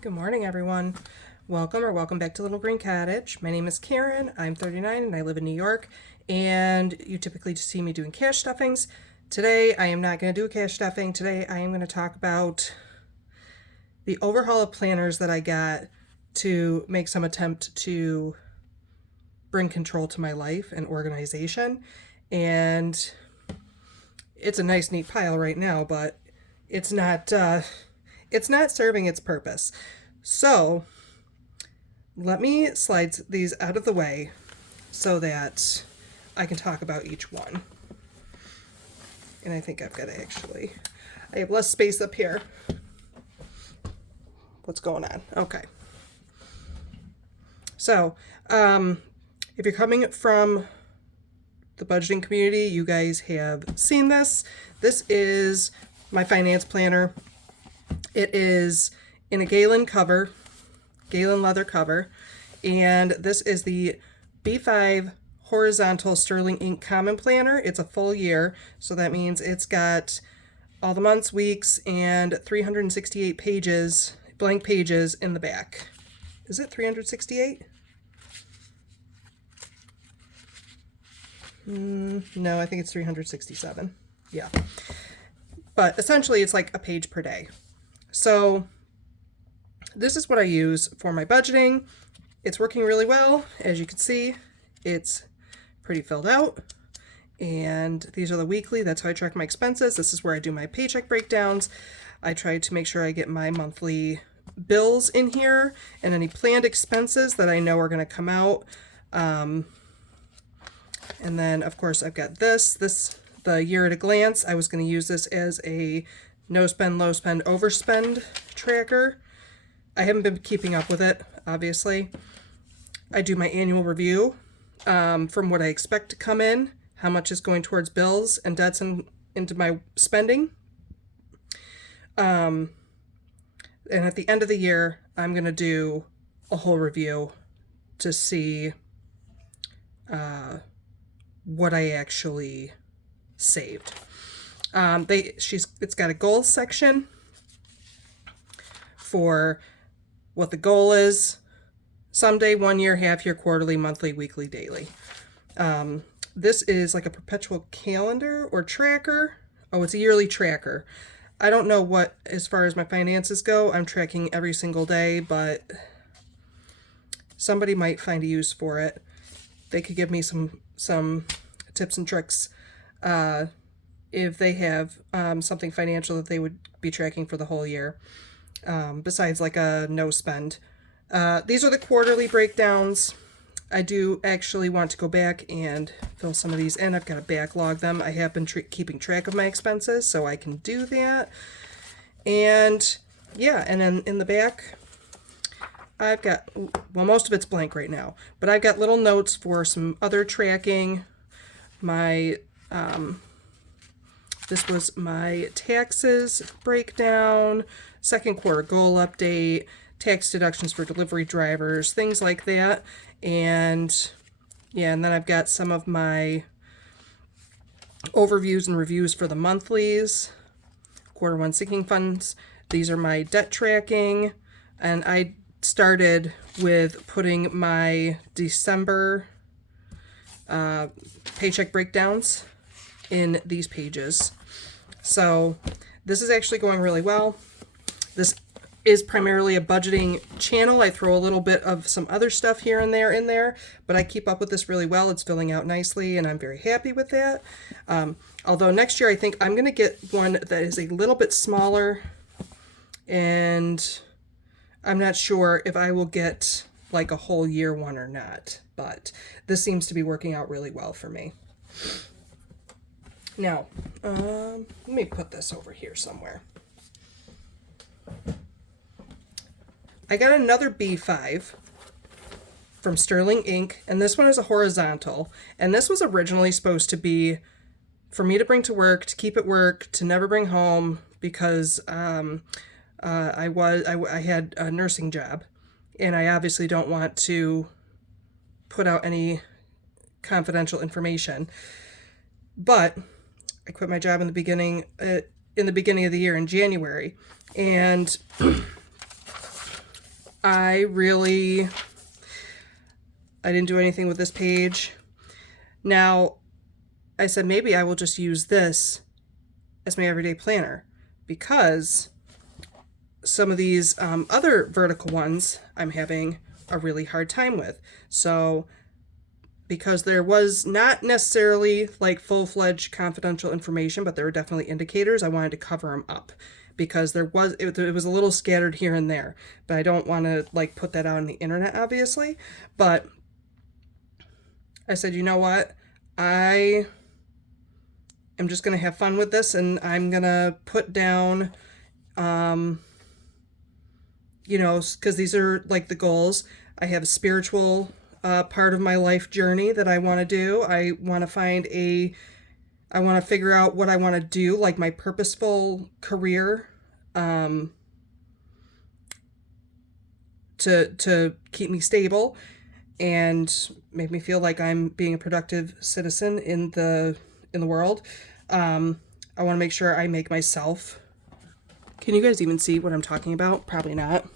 Good morning, everyone. Welcome back to Little Green Cottage. My name is Karen. I'm 39 and I live in New York. And you typically see me doing cash stuffings. Today, I am not going to do a cash stuffing. Today, I am going to talk about the overhaul of planners that I got to make some attempt to bring control to my life and organization. And it's a nice, neat pile right now, but it's not serving its purpose. So let me slide these out of the way so that I can talk about each one. And I think I've got to I have less space up here. What's going on? Okay. So, if you're coming from the budgeting community, you guys have seen this. This is my finance planner. It is in a Galen leather cover, and this is the B5 horizontal sterling ink common planner. It's a full year, so that means it's got all the months, weeks, and 368 pages, blank pages in the back. Is it 368? No, I think it's 367. Yeah. But essentially, it's like a page per day. So this is what I use for my budgeting. It's working really well. As you can see, it's pretty filled out. And these are the weekly. That's how I track my expenses. This is where I do my paycheck breakdowns. I try to make sure I get my monthly bills in here and any planned expenses that I know are going to come out. And then, of course, I've got the year at a glance. I was going to use this as a no spend, low spend, overspend tracker. I haven't been keeping up with it, obviously. I do my annual review from what I expect to come in, how much is going towards bills and debts and into my spending. And at the end of the year, I'm going to do a whole review to see what I actually saved. It's got a goals section for what the goal is: someday, 1 year, half year, quarterly, monthly, weekly, daily. This is like a perpetual calendar or tracker. Oh, it's a yearly tracker. I don't know what, as far as my finances go, I'm tracking every single day, but somebody might find a use for it. They could give me some tips and tricks if they have something financial that they would be tracking for the whole year, besides like a no spend. These are the quarterly breakdowns. I do actually want to go back and fill some of these in. I've got to backlog them. I have been keeping track of my expenses, so I can do that. And yeah, and then in the back, I've got, well, most of it's blank right now, but I've got little notes for some other tracking. This was my taxes breakdown, second quarter goal update, tax deductions for delivery drivers, things like that. And yeah, and then I've got some of my overviews and reviews for the monthlies, quarter one sinking funds. These are my debt tracking. And I started with putting my December paycheck breakdowns in these pages. So this is actually going really well. This is primarily a budgeting channel. I throw a little bit of some other stuff here and there in there, but I keep up with this really well. It's filling out nicely, and I'm very happy with that. Although next year I think I'm going to get one that is a little bit smaller, and I'm not sure if I will get like a whole year one or not, but this seems to be working out really well for me. Now, let me put this over here somewhere. I got another B5 from Sterling Ink, and this one is a horizontal. And this was originally supposed to be for me to bring to work, to keep at work, to never bring home, because I had a nursing job, and I obviously don't want to put out any confidential information. But I quit my job in the beginning of the year in January, and I didn't do anything with this page. Now, I said maybe I will just use this as my everyday planner, because some of these other vertical ones I'm having a really hard time with. So because there was not necessarily like full-fledged confidential information, but there were definitely indicators, I wanted to cover them up, because it was a little scattered here and there, but I don't want to like put that out on the internet, obviously. But I said, you know what, I am just going to have fun with this, and I'm going to put down because these are like the goals. I have a spiritual part of my life journey that I want to do. I want to figure out what I want to do, like my purposeful career, to keep me stable and make me feel like I'm being a productive citizen in the world. I want to make sure I make myself. Can you guys even see what I'm talking about? Probably not.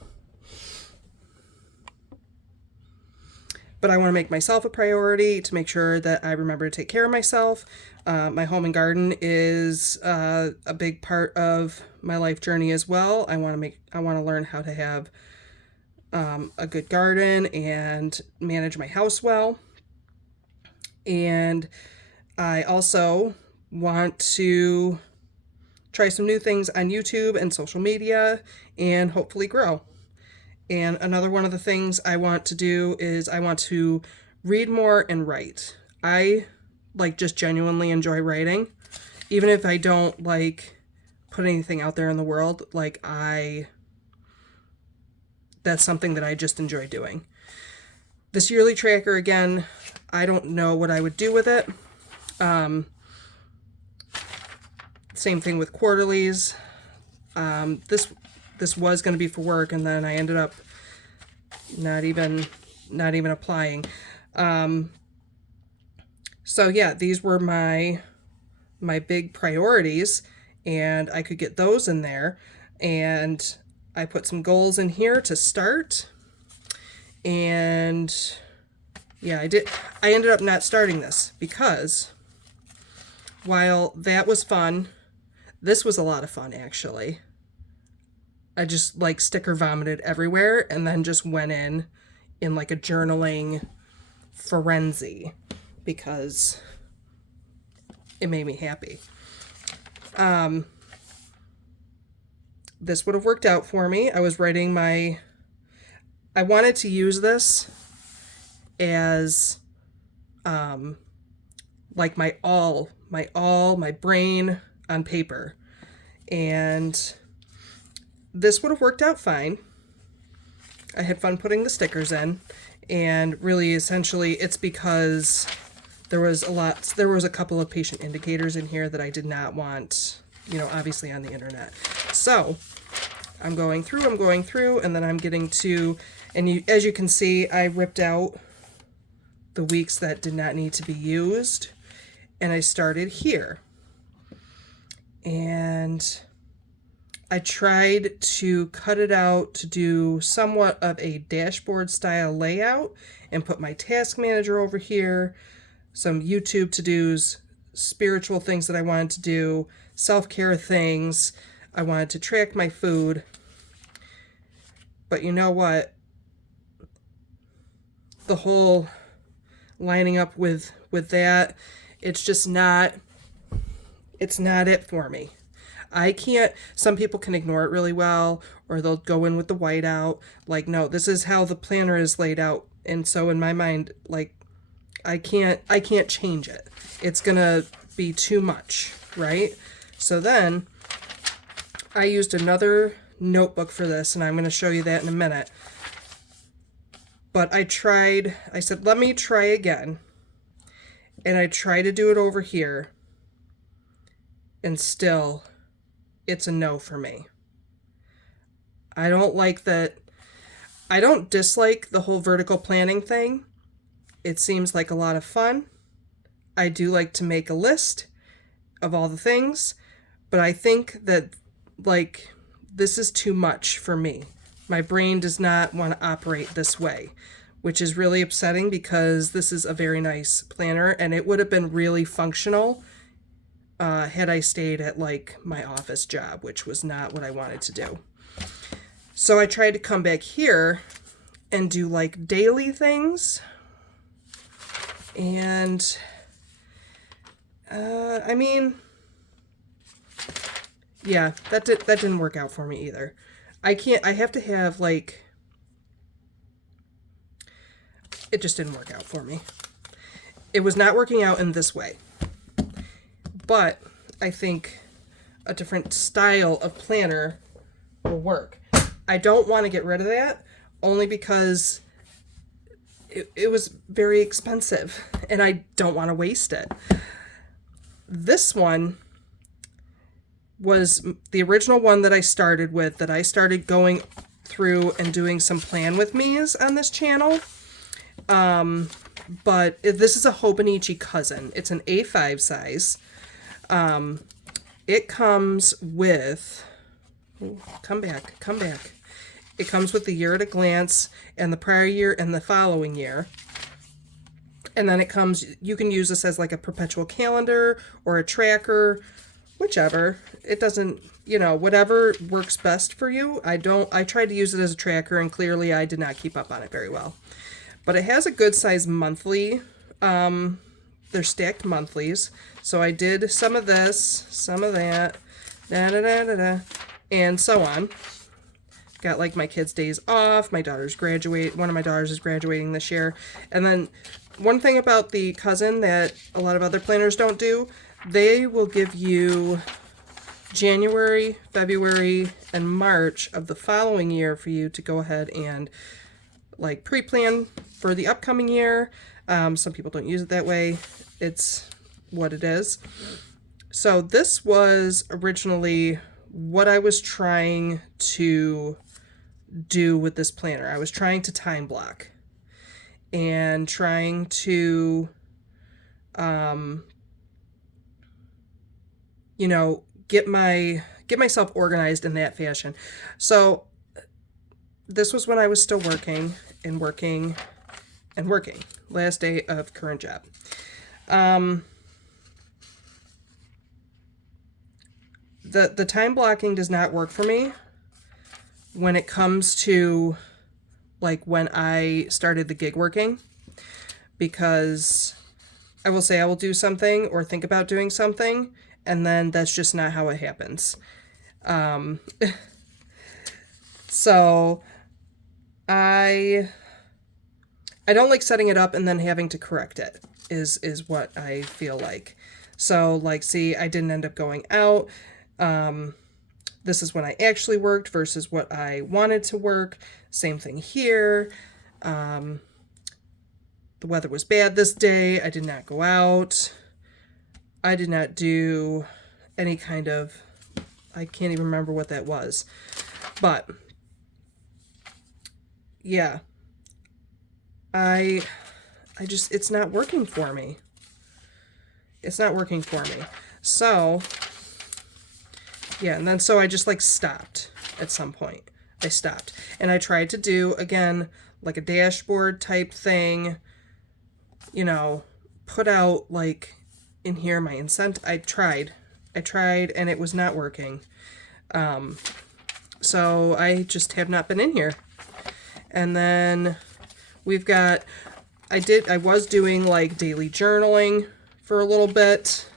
But I want to make myself a priority, to make sure that I remember to take care of myself. My home and garden is a big part of my life journey as well. I want to learn how to have a good garden and manage my house well. And I also want to try some new things on YouTube and social media and hopefully grow. And another one of the things I want to do is I want to read more and write. I just genuinely enjoy writing. Even if I don't put anything out there in the world, that's something that I just enjoy doing. This yearly tracker, again, I don't know what I would do with it. Same thing with quarterlies. This was going to be for work, and then I ended up not even applying. So yeah, these were my big priorities, and I could get those in there. And I put some goals in here to start. And yeah, I ended up not starting this because while that was fun, this was a lot of fun actually. I just sticker vomited everywhere and then just went in a journaling frenzy because it made me happy. This would have worked out for me. I was writing I wanted to use this as my brain on paper. And this would have worked out fine. I had fun putting the stickers in, and really essentially it's because there was a couple of patient indicators in here that I did not want, obviously on the internet. So I'm going through, and then I'm getting to, and as you can see, I ripped out the weeks that did not need to be used, and I started here. And I tried to cut it out to do somewhat of a dashboard style layout and put my task manager over here, some YouTube to-dos, spiritual things that I wanted to do, self-care things. I wanted to track my food. But you know what? The whole lining up with that, it's just not, it's not it for me. I can't, some people can ignore it really well, or they'll go in with the whiteout. No, this is how the planner is laid out. And so in my mind, I can't change it. It's gonna be too much, right? So then I used another notebook for this, and I'm gonna show you that in a minute. But I said, let me try again. And I tried to do it over here, and still, it's a no for me. I don't like that. I don't dislike the whole vertical planning thing. It seems like a lot of fun. I do like to make a list of all the things, but I think that this is too much for me. My brain does not want to operate this way, which is really upsetting because this is a very nice planner and it would have been really functional had I stayed at like my office job, which was not what I wanted to do. So I tried to come back here and do like daily things. And I mean, yeah, that didn't work out for me either. I have to have like, it just didn't work out for me. It was not working out in this way. But I think a different style of planner will work. I don't want to get rid of that only because it was very expensive and I don't want to waste it. This one was the original one that I started with, that I started going through and doing some plan with me's on this channel. But this is a Hobonichi cousin. It's an A5 size. It comes with, come back. It comes with the year at a glance and the prior year and the following year. And then it comes, you can use this as like a perpetual calendar or a tracker, whichever. It doesn't, whatever works best for you. I tried to use it as a tracker and clearly I did not keep up on it very well. But it has a good size monthly. They're stacked monthlies. So I did some of this, some of that, and so on. Got like my kids' days off. One of my daughters is graduating this year. And then one thing about the cousin that a lot of other planners don't do, they will give you January, February, and March of the following year for you to go ahead and like pre-plan for the upcoming year. Some people don't use it that way. It's what it is. So this was originally what I was trying to do with this planner. I was trying to time block and trying to, get myself organized in that fashion. So this was when I was still working. Last day of current job. The time blocking does not work for me when it comes to like when I started the gig working, because I will say I will do something or think about doing something and then that's just not how it happens. So I don't like setting it up and then having to correct it is what I feel like. So like, see, I didn't end up going out. This is when I actually worked versus what I wanted to work. Same thing here. The weather was bad this day. I did not go out. I did not do any kind of, I can't even remember what that was. But yeah, I just, it's not working for me. It's not working for me. So yeah, and then so I just like stopped at some point. I stopped. And I tried to do, again, like a dashboard type thing, put out like in here my incentive. I tried and it was not working. So I just have not been in here. And then we've got, I was doing like daily journaling for a little bit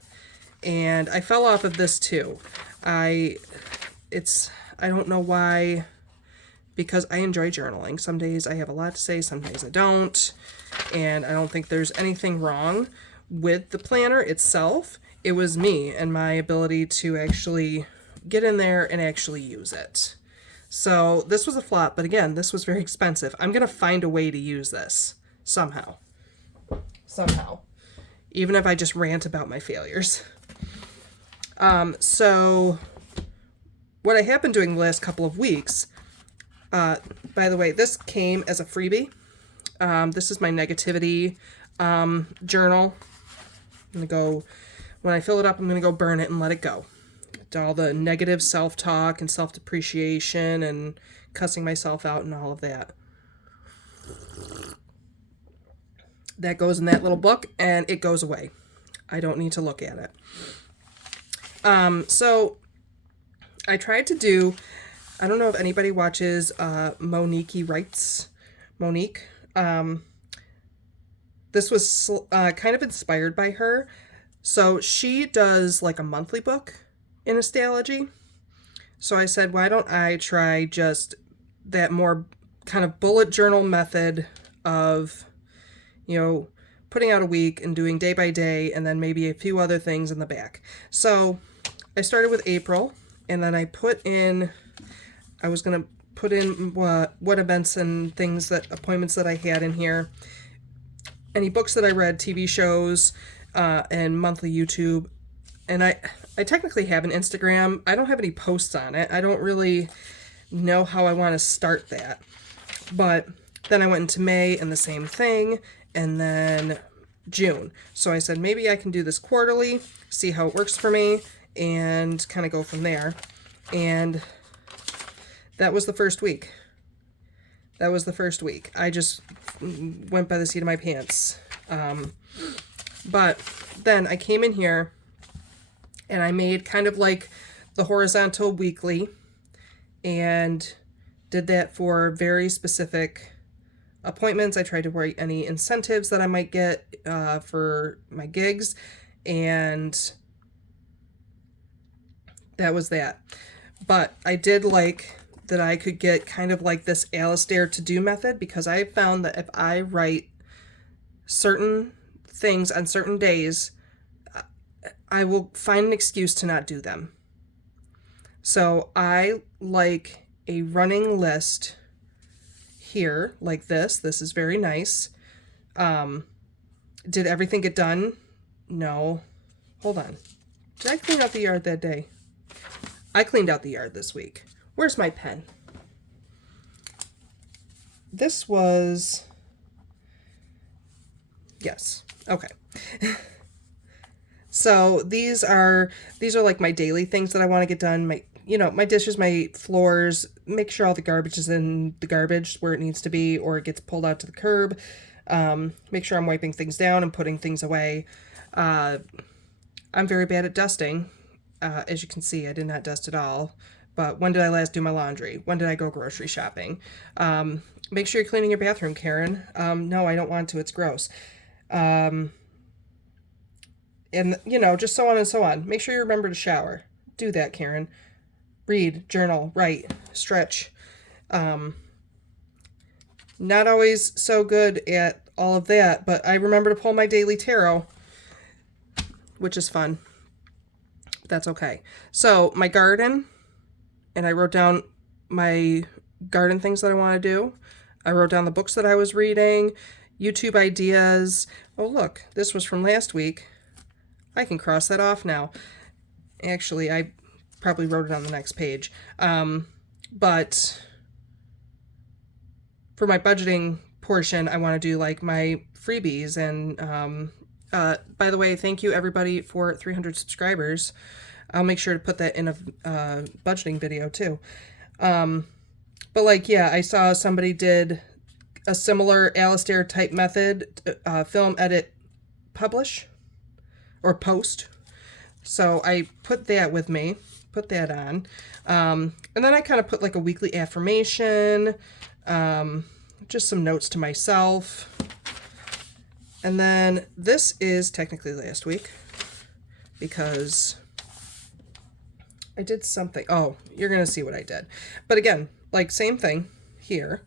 and I fell off of this too. I don't know why, because I enjoy journaling. Some days I have a lot to say, some days I don't. And I don't think there's anything wrong with the planner itself. It was me and my ability to actually get in there and actually use it. So this was a flop, but again, this was very expensive. I'm going to find a way to use this somehow. Even if I just rant about my failures. So what I have been doing the last couple of weeks, by the way, this came as a freebie. This is my negativity journal. I'm going to go, when I fill it up, I'm going to go burn it and let it go. all the negative self-talk and self-depreciation and cussing myself out and all of that. That goes in that little book, and it goes away. I don't need to look at it. So I tried to do, I don't know if anybody watches Monique Writes. Monique. This was kind of inspired by her. So she does like a monthly book in stalogy. So I said, why don't I try just that more kind of bullet journal method of, you know, putting out a week and doing day by day and then maybe a few other things in the back. So I started with April, and then I was going to put in what events and things, that appointments that I had in here, any books that I read, TV shows, and monthly YouTube. And I technically have an Instagram. I don't have any posts on it. I don't really know how I want to start that. But then I went into May and the same thing, and then June. So I said, maybe I can do this quarterly, see how it works for me, and kind of go from there. And that was the first week. I just went by the seat of my pants. But then I came in here and I made kind of like the horizontal weekly and did that for very specific appointments. I tried to write any incentives that I might get for my gigs, and that was that. But I did like that I could get kind of like this Alistair to-do method, because I found that if I write certain things on certain days, I will find an excuse to not do them. So I like a running list here, like this. This is very nice. Did everything get done? No. Hold on. Did I clean out the yard that day? I cleaned out the yard this week. Where's my pen? This was... Yes. Okay. So these are like my daily things that I want to get done. My dishes, my floors, make sure all the garbage is in the garbage where it needs to be, or it gets pulled out to the curb. Make sure I'm wiping things down and putting things away. I'm very bad at dusting. As you can see, I did not dust at all. But when did I last do my laundry? When did I go grocery shopping? Make sure you're cleaning your bathroom, Karen. No, I don't want to. It's gross. And, just so on and so on. Make sure you remember to shower. Do that, Karen. Read, journal, write, stretch. Not always so good at all of that, but I remember to pull my daily tarot, which is fun. That's okay. So my garden, and I wrote down my garden things that I want to do. I wrote down the books that I was reading, YouTube ideas. Oh, look, this was from last week. I can cross that off now. Actually, I probably wrote it on the next page. But for my budgeting portion, I want to do like my freebies. And by the way, thank you everybody for 300 subscribers. I'll make sure to put that in a budgeting video too. But like, yeah, I saw somebody did a similar Alistair type method, film, edit, publish, or post. So I put that with me, put that on. And then I kind of put like a weekly affirmation, just some notes to myself. And then this is technically last week because I did something. Oh, you're going to see what I did. But again, like same thing here.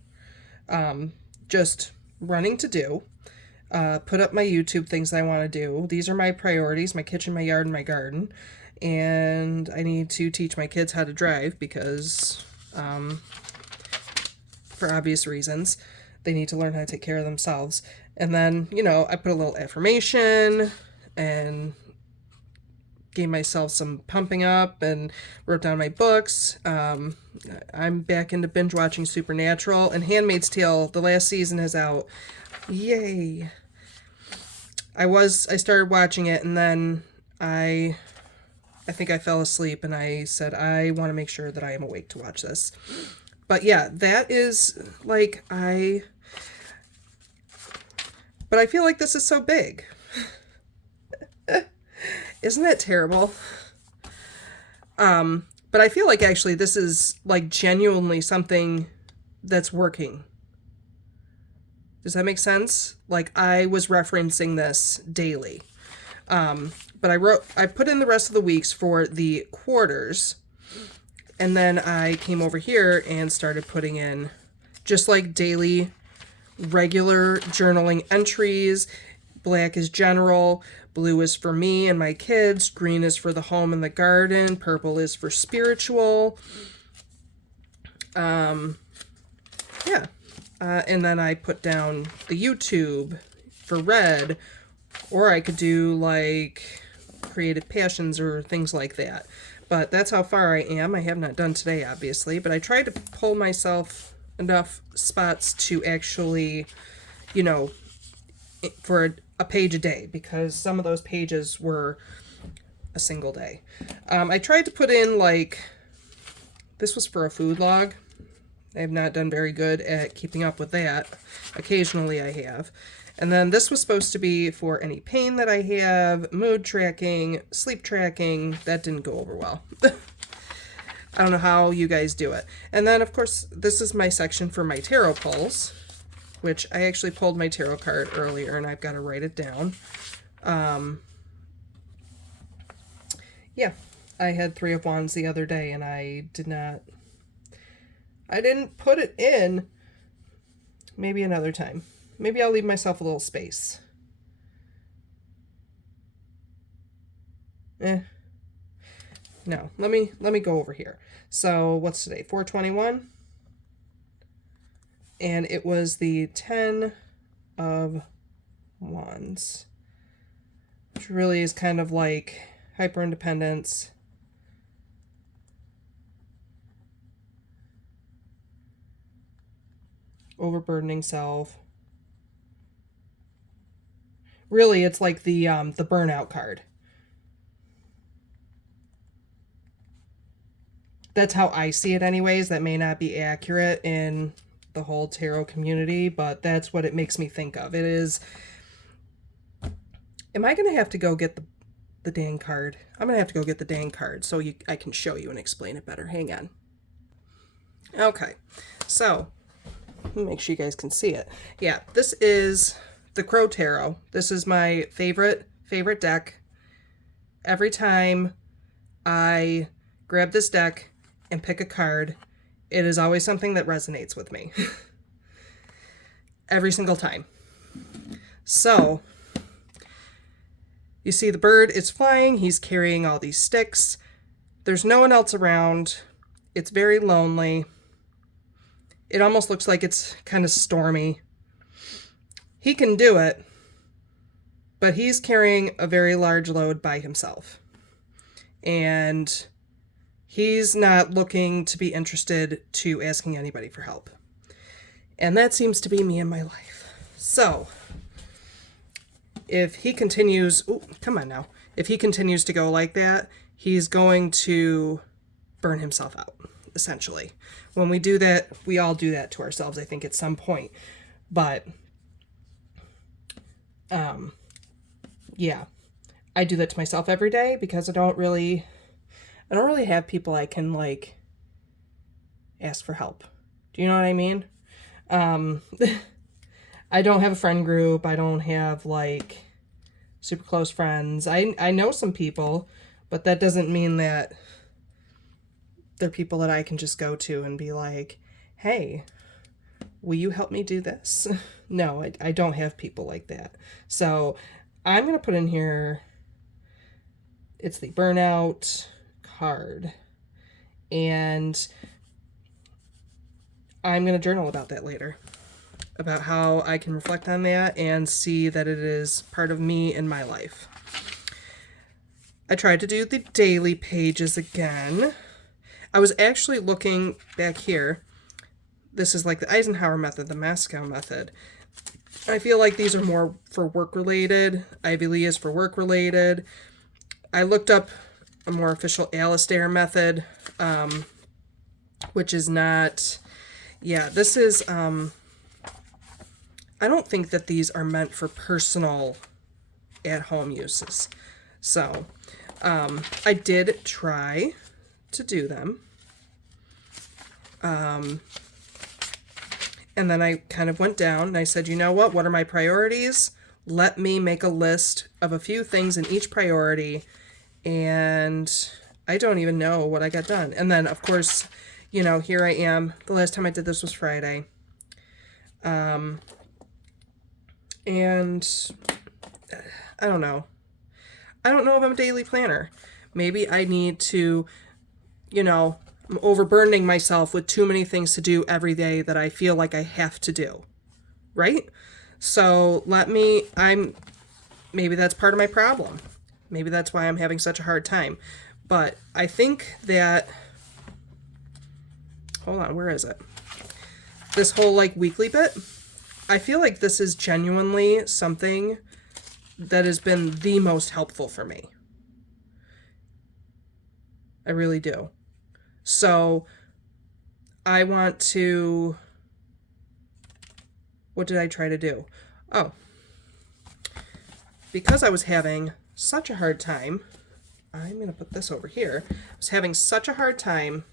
Just running to do. Put up my YouTube things that I want to do. These are my priorities, my kitchen, my yard, and my garden. And I need to teach my kids how to drive because, for obvious reasons, they need to learn how to take care of themselves. And then, I put a little affirmation and gave myself some pumping up and wrote down my books. I'm back into binge watching Supernatural, and Handmaid's Tale, the last season is out. Yay. I started watching it, and then I I think I fell asleep and I said, I want to make sure that I am awake to watch this. But yeah, that is like, but I feel like this is so big. Isn't that terrible? But I feel like actually this is like genuinely something that's working. Does that make sense? Like I was referencing this daily. But I put in the rest of the weeks for the quarters. And then I came over here and started putting in just like daily regular journaling entries. Black is general, blue is for me and my kids, green is for the home and the garden, purple is for spiritual. Yeah. And then I put down the YouTube for red, or I could do like creative passions or things like that. But that's how far I am. I have not done today, obviously, but I tried to pull myself enough spots to actually, you know, for a page a day, because some of those pages were a single day. I tried to put in like, this was for a food log. I have not done very good at keeping up with that. Occasionally I have. And then this was supposed to be for any pain that I have, mood tracking, sleep tracking. That didn't go over well. I don't know how you guys do it. And then, of course, this is my section for my tarot pulls, which I actually pulled my tarot card earlier, and I've got to write it down. Yeah, I had 3 of Wands the other day, and I didn't put it in. Maybe another time. Maybe I'll leave myself a little space. No, let me go over here. So what's today? 4/21, and it was the 10 of Wands, which really is kind of like hyper independence. Overburdening self. Really, it's like the burnout card. That's how I see it anyways. That may not be accurate in the whole tarot community, but that's what it makes me think of. It is, am I going to have to go get the dang card? I'm going to have to go get the dang card so I can show you and explain it better. Hang on. Okay, so let me make sure you guys can see it. Yeah, this is the Crow Tarot. This is my favorite deck. Every time I grab this deck and pick a card, it is always something that resonates with me. Every single time. So, you see the bird is flying. He's carrying all these sticks. There's no one else around. It's very lonely. It almost looks like it's kind of stormy. He can do it, but he's carrying a very large load by himself. And he's not looking to be interested to asking anybody for help. And that seems to be me in my life. So, if he continues, if he continues to go like that, he's going to burn himself out, essentially. When we do that, we all do that to ourselves, I think, at some point. But yeah, I do that to myself every day because I don't really have people I can like ask for help. Do you know what I mean? I don't have a friend group. I don't have like super close friends. I know some people, but that doesn't mean that they're people that I can just go to and be like, hey, will you help me do this? No, I don't have people like that. So I'm going to put in here, it's the burnout card. And I'm going to journal about that later. About how I can reflect on that and see that it is part of me in my life. I tried to do the daily pages again. I was actually looking back here. This is like the Eisenhower method, the Moscow method. I feel like these are more for work related. Ivy Lee is for work related. I looked up a more official Alistair method, which is not, yeah, this is, I don't think that these are meant for personal at-home uses. So, I did try to do them. And then I kind of went down and I said, you know what are my priorities? Let me make a list of a few things in each priority, and I don't even know what I got done. And then, of course, you know, here I am. The last time I did this was Friday. And I don't know. I don't know if I'm a daily planner. Maybe I need to, you know, I'm overburdening myself with too many things to do every day that I feel like I have to do. Right? So maybe that's part of my problem. Maybe that's why I'm having such a hard time. But I think that, hold on, where is it? This whole like weekly bit, I feel like this is genuinely something that has been the most helpful for me. I really do. So I want to, what did I try to do? Oh, because I was having such a hard time, I'm going to put this over here. I was having such a hard time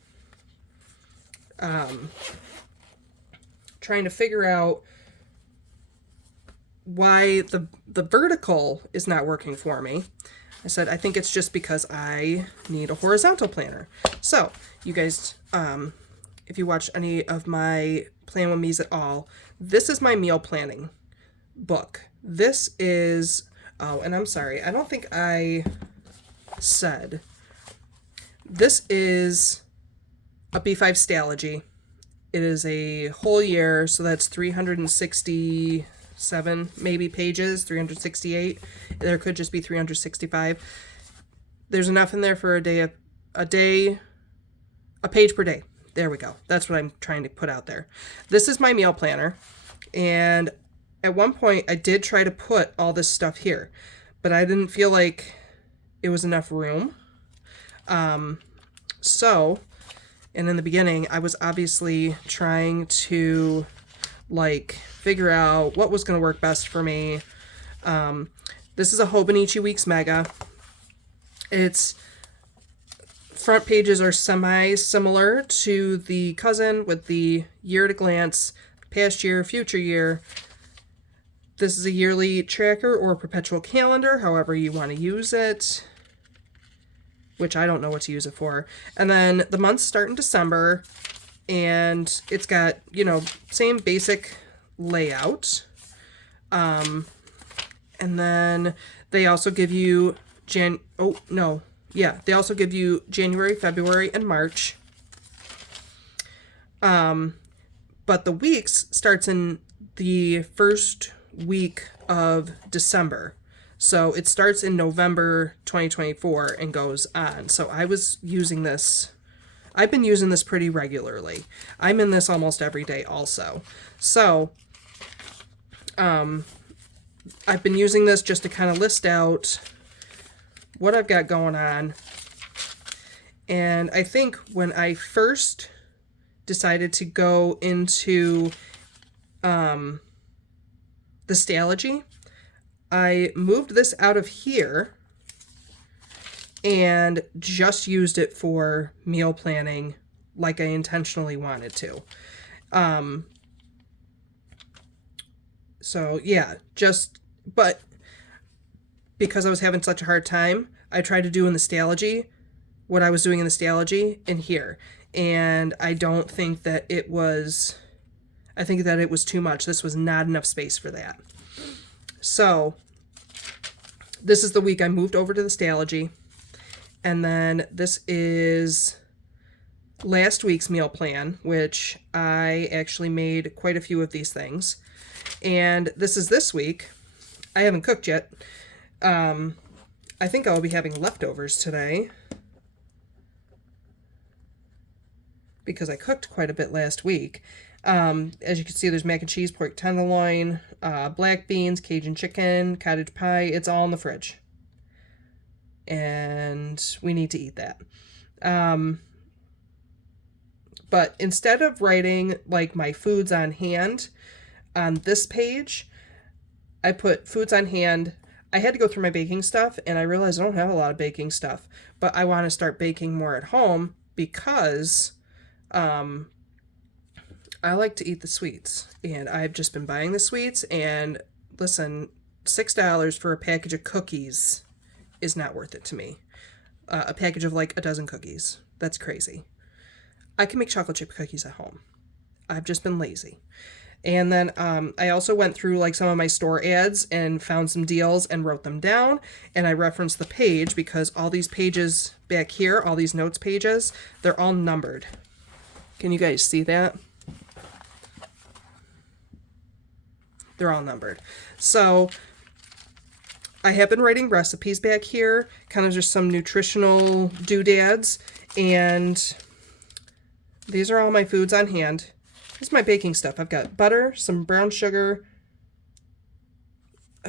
trying to figure out why the vertical is not working for me. I said, I think it's just because I need a horizontal planner. So, you guys, if you watch any of my Plan With Me's at all, this is my meal planning book. This is, oh, and I'm sorry, I don't think I said, this is a B5 stalogy. It is a whole year, so that's 367 maybe pages, 368. There could just be 365. There's enough in there for a page per day. There we go. That's what I'm trying to put out there. This is my meal planner, and at one point I did try to put all this stuff here, but I didn't feel like it was enough room. And in the beginning, I was obviously trying to like figure out what was going to work best for me. This is a Hobonichi Weeks Mega. Its front pages are semi-similar to the cousin with the year at a glance, past year, future year. This is a yearly tracker or perpetual calendar, however you want to use it, which I don't know what to use it for. And then the months start in December, and it's got, you know, same basic layout. And then they also give you they also give you January, February, and March. But the weeks starts in the first week of December. So it starts in November 2024 and goes on. So I've been using this pretty regularly. I'm in this almost every day also. So I've been using this just to kind of list out what I've got going on. And I think when I first decided to go into the stalogy, I moved this out of here and just used it for meal planning like I intentionally wanted to. So yeah, but because I was having such a hard time, I tried to do in the stalogy what I was doing in the stalogy in here. And I don't think that it was, I think that it was too much. This was not enough space for that. So this is the week I moved over to the stalogy. And then this is last week's meal plan, which I actually made quite a few of these things. And this is this week. I haven't cooked yet. I think I'll be having leftovers today, because I cooked quite a bit last week. As you can see, there's mac and cheese, pork tenderloin, black beans, Cajun chicken, cottage pie. It's all in the fridge. and we need to eat that. But instead of writing like my foods on hand on this page, I put foods on hand. I had to go through my baking stuff, and I realized I don't have a lot of baking stuff, but I want to start baking more at home because I like to eat the sweets, and I've just been buying the sweets. And listen, $6 for a package of cookies is not worth it to me. A package of like a dozen cookies. That's crazy. I can make chocolate chip cookies at home. I've just been lazy. And then I also went through like some of my store ads and found some deals and wrote them down. And I referenced the page because all these pages back here, all these notes pages, they're all numbered. Can you guys see that? They're all numbered. So I have been writing recipes back here, kind of just some nutritional doodads. And these are all my foods on hand. This is my baking stuff. I've got butter, some brown sugar.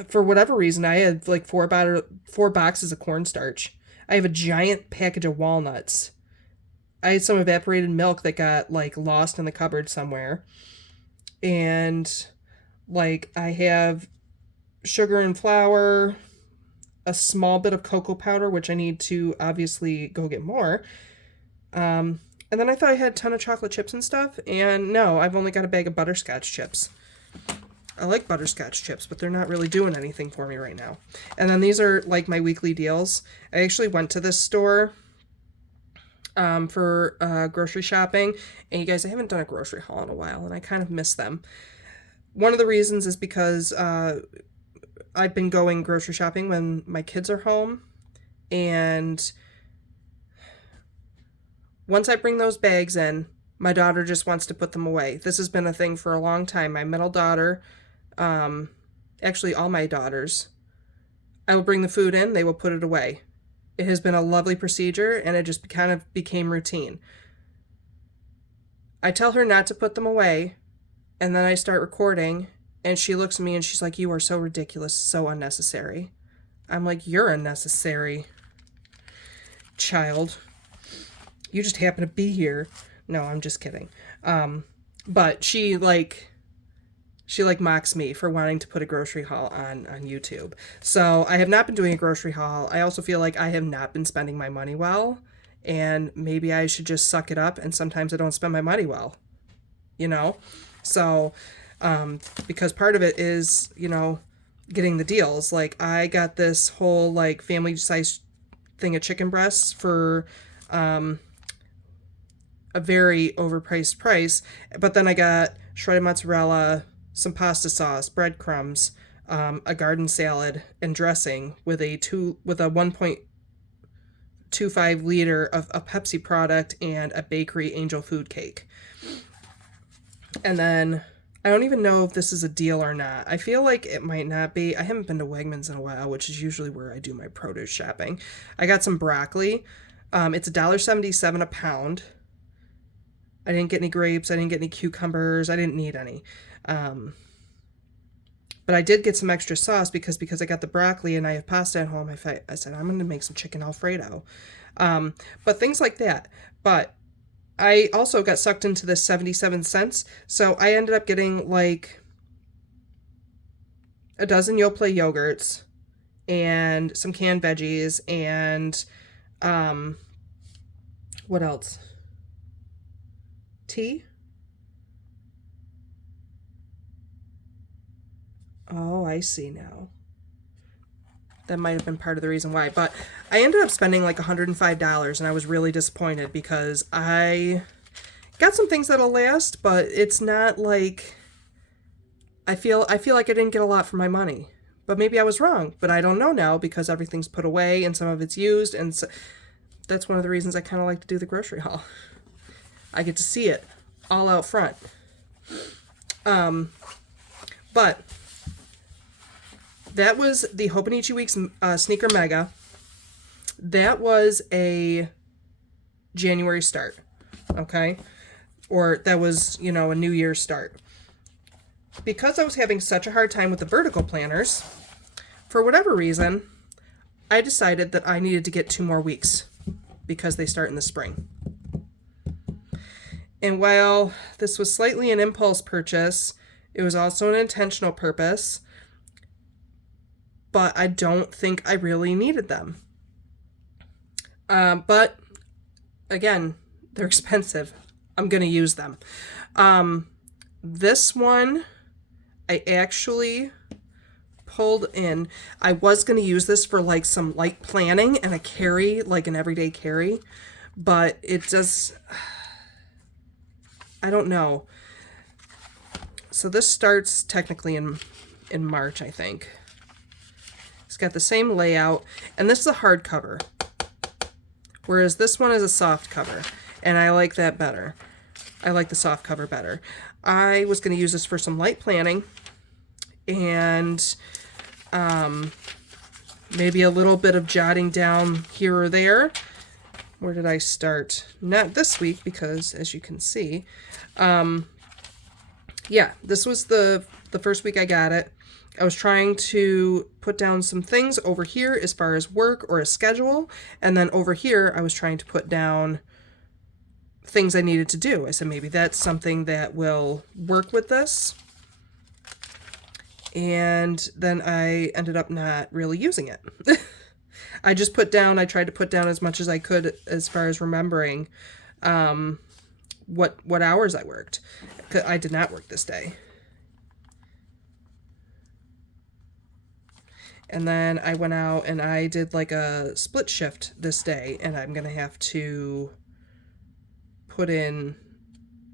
For whatever reason, I had like four boxes of cornstarch. I have a giant package of walnuts. I had some evaporated milk that got like lost in the cupboard somewhere. And like I have sugar and flour, a small bit of cocoa powder, which I need to obviously go get more. And then I thought I had a ton of chocolate chips and stuff, and no, I've only got a bag of butterscotch chips. I like butterscotch chips, but they're not really doing anything for me right now. And then these are like my weekly deals. I actually went to this store for grocery shopping, and you guys, I haven't done a grocery haul in a while, and I kind of miss them. One of the reasons is because I've been going grocery shopping when my kids are home, and once I bring those bags in, my daughter just wants to put them away. This has been a thing for a long time. My middle daughter, actually all my daughters, I will bring the food in, they will put it away. It has been a lovely procedure, and it just kind of became routine. I tell her not to put them away, and then I start recording, and she looks at me and she's like, "You are so ridiculous, so unnecessary." I'm like, "You're unnecessary, child. You just happen to be here." No, I'm just kidding. But she mocks me for wanting to put a grocery haul on YouTube. So I have not been doing a grocery haul. I also feel like I have not been spending my money well, and maybe I should just suck it up, and sometimes I don't spend my money well, you know? So, because part of it is, you know, getting the deals. Like I got this whole like family size thing of chicken breasts for, a very overpriced price, but then I got shredded mozzarella, some pasta sauce, breadcrumbs, a garden salad, and dressing with a 1.25 liter of a Pepsi product and a bakery angel food cake. And then I don't even know if this is a deal or not. I feel like it might not be. I haven't been to Wegmans in a while, which is usually where I do my produce shopping. I got some broccoli. It's $1.77 a pound. I didn't get any grapes. I didn't get any cucumbers. I didn't need any. But I did get some extra sauce because I got the broccoli and I have pasta at home. I said, I'm going to make some chicken Alfredo. But things like that. But I also got sucked into this 77 cents. So I ended up getting like a dozen Yoplait yogurts and some canned veggies and what else? Tea? Oh, I see now. That might have been part of the reason why. But I ended up spending like $105, and I was really disappointed because I got some things that'll last, but it's not like I feel like I didn't get a lot for my money. But maybe I was wrong, but I don't know now because everything's put away and some of it's used, and so that's one of the reasons I kind of like to do the grocery haul. I get to see it all out front. But that was the Hobonichi Weeks Sneaker Mega. That was a January start, okay? Or that was, you know, a New Year's start. Because I was having such a hard time with the vertical planners, for whatever reason, I decided that I needed to get 2 more weeks because they start in the spring. And while this was slightly an impulse purchase, it was also an intentional purpose, but I don't think I really needed them. But again, they're expensive. I'm going to use them. This one, I actually pulled in. I was going to use this for like some light planning and a carry, like an everyday carry, but it does, I don't know. So this starts technically in March, I think. It's got the same layout, and this is a hardcover, whereas this one is a soft cover, and I like that better. I like the soft cover better. I was going to use this for some light planning and maybe a little bit of jotting down here or there. Where did I start? Not this week, because as you can see, yeah, this was the first week I got it. I was trying to put down some things over here as far as work or a schedule, and then over here I was trying to put down things I needed to do. I said maybe that's something that will work with this. And then I ended up not really using it. I tried to put down as much as I could as far as remembering what hours I worked. I did not work this day. And then I went out and I did like a split shift this day, and I'm going to have to put in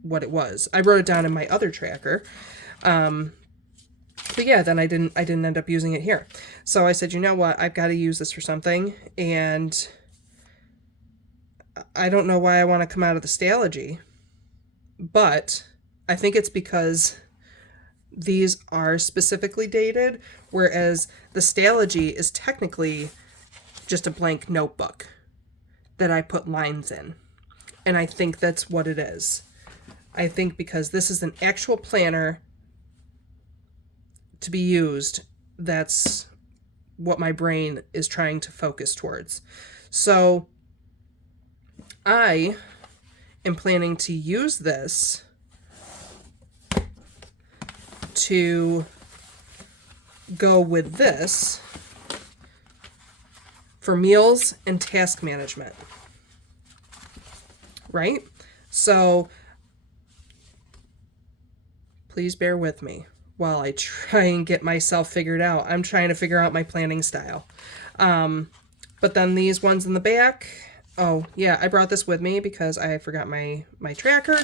what it was. I wrote it down in my other tracker. But yeah, then I didn't end up using it here. So I said, you know what? I've got to use this for something. And I don't know why I want to come out of the stalogy, but I think it's because these are specifically dated, whereas the stalogy is technically just a blank notebook that I put lines in. And I think that's what it is. I think because this is an actual planner to be used, that's what my brain is trying to focus towards. So I am planning to use this to go with this for meals and task management. Right? So please bear with me while I try and get myself figured out. I'm trying to figure out my planning style. But then these ones in the back, oh yeah, I brought this with me because I forgot my tracker.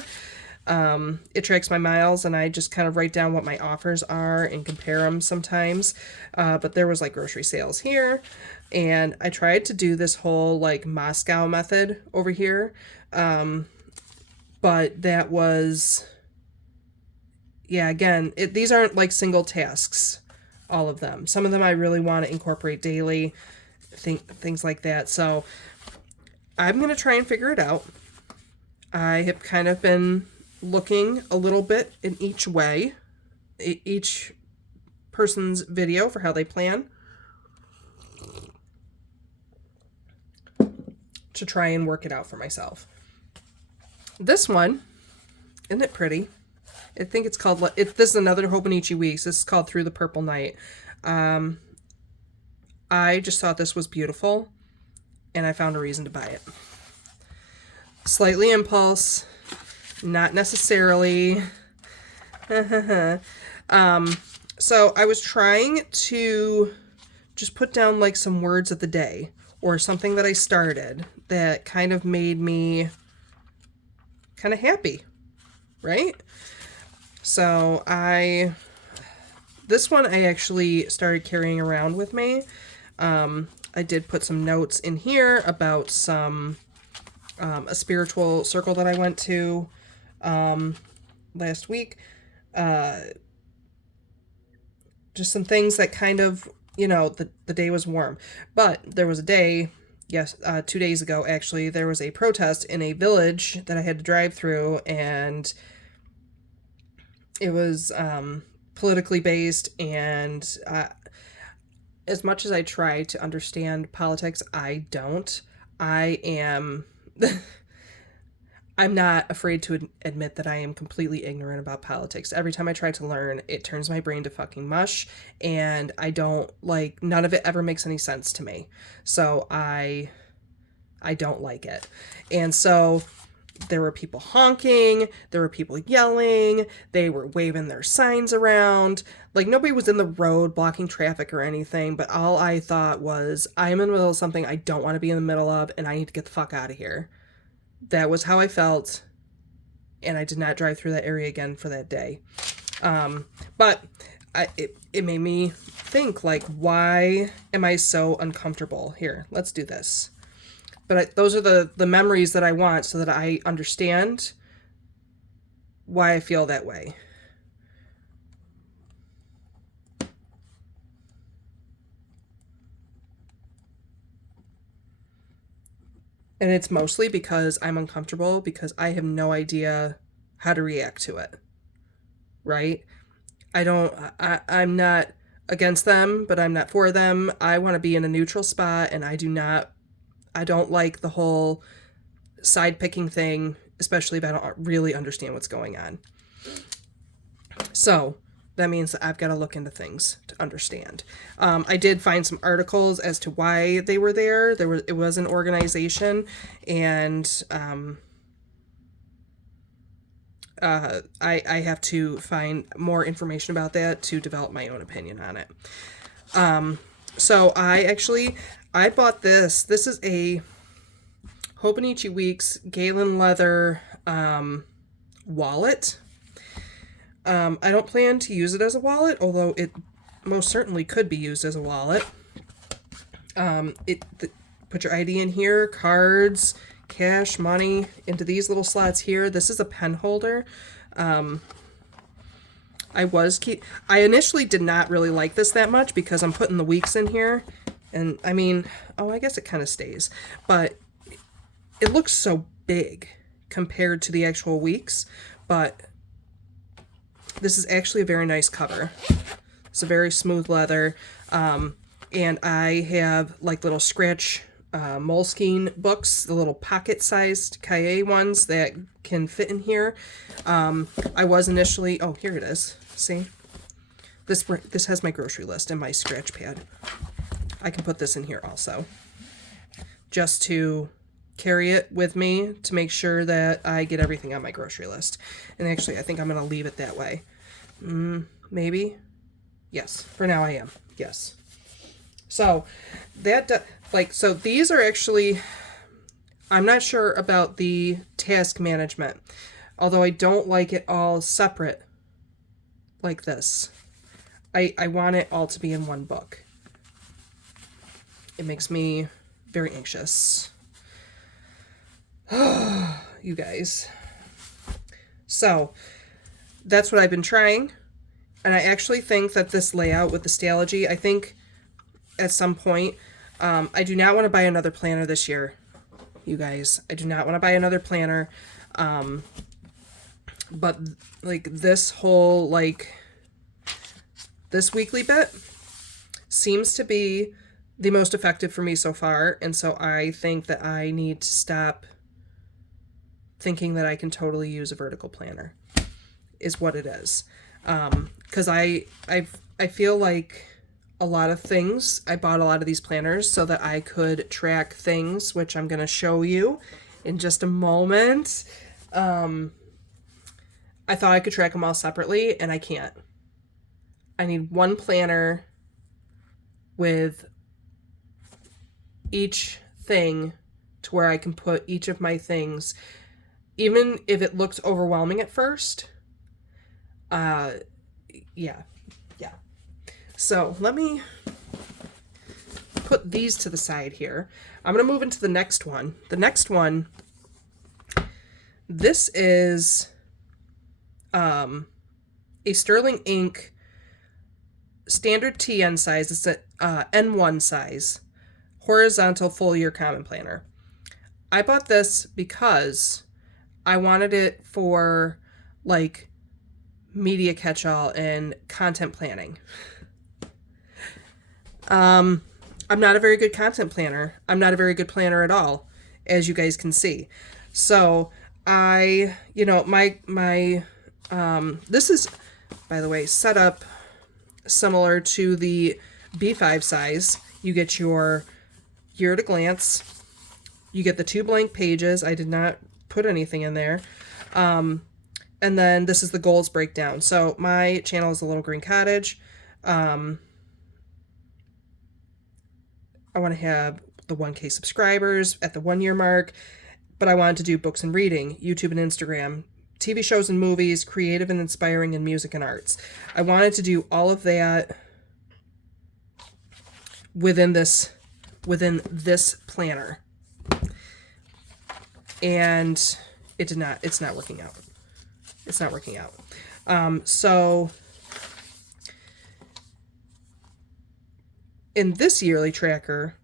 It tracks my miles, and I just kind of write down what my offers are and compare them sometimes. But there was like grocery sales here, and I tried to do this whole like Moscow method over here. But that was, yeah, again, these aren't like single tasks, all of them. Some of them I really want to incorporate daily, things like that. So I'm going to try and figure it out. I have kind of been looking a little bit in each way, each person's video for how they plan, to try and work it out for myself. This one, isn't it pretty? I think it's called, this is another Hobonichi Weeks. This is called Through the Purple Night. I just thought this was beautiful, and I found a reason to buy it. Slightly impulse, not necessarily. So I was trying to just put down like some words of the day or something that I started that kind of made me kind of happy, right? So this one I actually started carrying around with me. I did put some notes in here about some a spiritual circle that I went to last week. Just some things that kind of, the day was warm. But there was a day, 2 days ago actually, there was a protest in a village that I had to drive through, and it was politically based, and as much as I try to understand politics, I don't. I am I'm not afraid to admit that I am completely ignorant about politics. Every time I try to learn, it turns my brain to fucking mush, and I don't like, none of it ever makes any sense to me. So I don't like it. And so there were people honking, there were people yelling, they were waving their signs around. Like, nobody was in the road blocking traffic or anything, but all I thought was, I'm in the middle of something I don't want to be in the middle of, and I need to get the fuck out of here. That was how I felt, and I did not drive through that area again for that day. But it made me think, like, why am I so uncomfortable? Here, let's do this. But those are the memories that I want so that I understand why I feel that way. And it's mostly because I'm uncomfortable because I have no idea how to react to it. Right? I'm not against them, but I'm not for them. I want to be in a neutral spot, and I don't like the whole side picking thing, especially if I don't really understand what's going on. So that means that I've got to look into things to understand. I did find some articles as to why they were there. It was an organization, and I have to find more information about that to develop my own opinion on it. So I bought this. This is a Hobonichi Weeks Galen leather wallet. I don't plan to use it as a wallet, although it most certainly could be used as a wallet. Put your ID in here, cards, cash, money, into these little slots here. This is a pen holder. I initially did not really like this that much because I'm putting the weeks in here. And I mean, I guess it kind of stays. But it looks so big compared to the actual weeks. But this is actually a very nice cover. It's a very smooth leather. And I have like little scratch Moleskine books, the little pocket-sized Kaye ones that can fit in here. I was initially... Oh, here it is. See? This has my grocery list and my scratch pad. I can put this in here also. Just to carry it with me to make sure that I get everything on my grocery list. And actually, I think I'm going to leave it that way. Maybe? Yes. For now, I am. Yes. So, so these are actually... I'm not sure about the task management. Although I don't like it all separate like this. I want it all to be in one book. It makes me very anxious. You guys. So, that's what I've been trying. And I actually think that this layout with the stalogy, I think at some point, I do not want to buy another planner this year. You guys, I do not want to buy another planner. But like this whole, like, this weekly bit seems to be the most effective for me so far. And so I think that I need to stop thinking that I can totally use a vertical planner is what it is. Because I feel like a lot of things, I bought a lot of these planners so that I could track things, which I'm going to show you in just a moment. I thought I could track them all separately, and I can't. I need one planner with each thing to where I can put each of my things, even if it looks overwhelming at first. Yeah. So let me put these to the side here. I'm going to move into the next one. The next one, this is a Sterling Ink standard TN size. It's a N1 size, horizontal full year common planner. I bought this because I wanted it for like media catch-all and content planning. I'm not a very good content planner. I'm not a very good planner at all, as you guys can see. So I, this is, by the way, set up similar to the B5 size. You get your year at a glance. You get the 2 blank pages. I did not put anything in there. And then this is the goals breakdown. So my channel is a Little Green Cottage. I want to have the 1K subscribers at the 1 year mark, but I wanted to do books and reading, YouTube and Instagram, TV shows and movies, creative and inspiring, and music and arts. I wanted to do all of that within this planner. And it's not working out. It's not working out. So in this yearly tracker,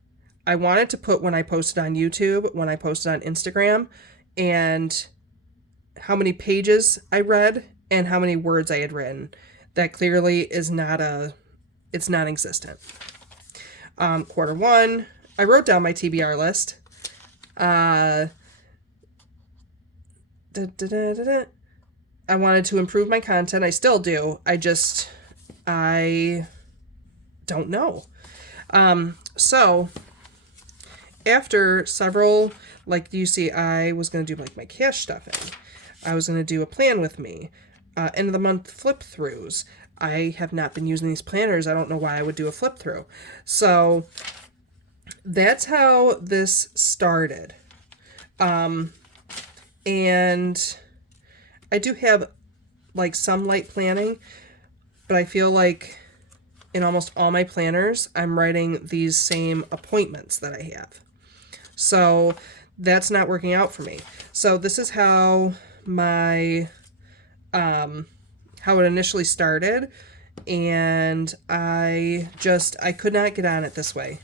I wanted to put when I posted on YouTube, when I posted on Instagram, and how many pages I read and how many words I had written. That clearly is it's non-existent. Quarter 1, I wrote down my TBR list. I wanted to improve my content. I still do. I don't know. So after several, like you see, I was going to do like my cash stuffing. I was going to do a plan with me. End of the month flip throughs. I have not been using these planners. I don't know why I would do a flip through. So that's how this started. And I do have like some light planning, but I feel like in almost all my planners, I'm writing these same appointments that I have. So that's not working out for me. So this is how my, how it initially started. And I could not get on it this way.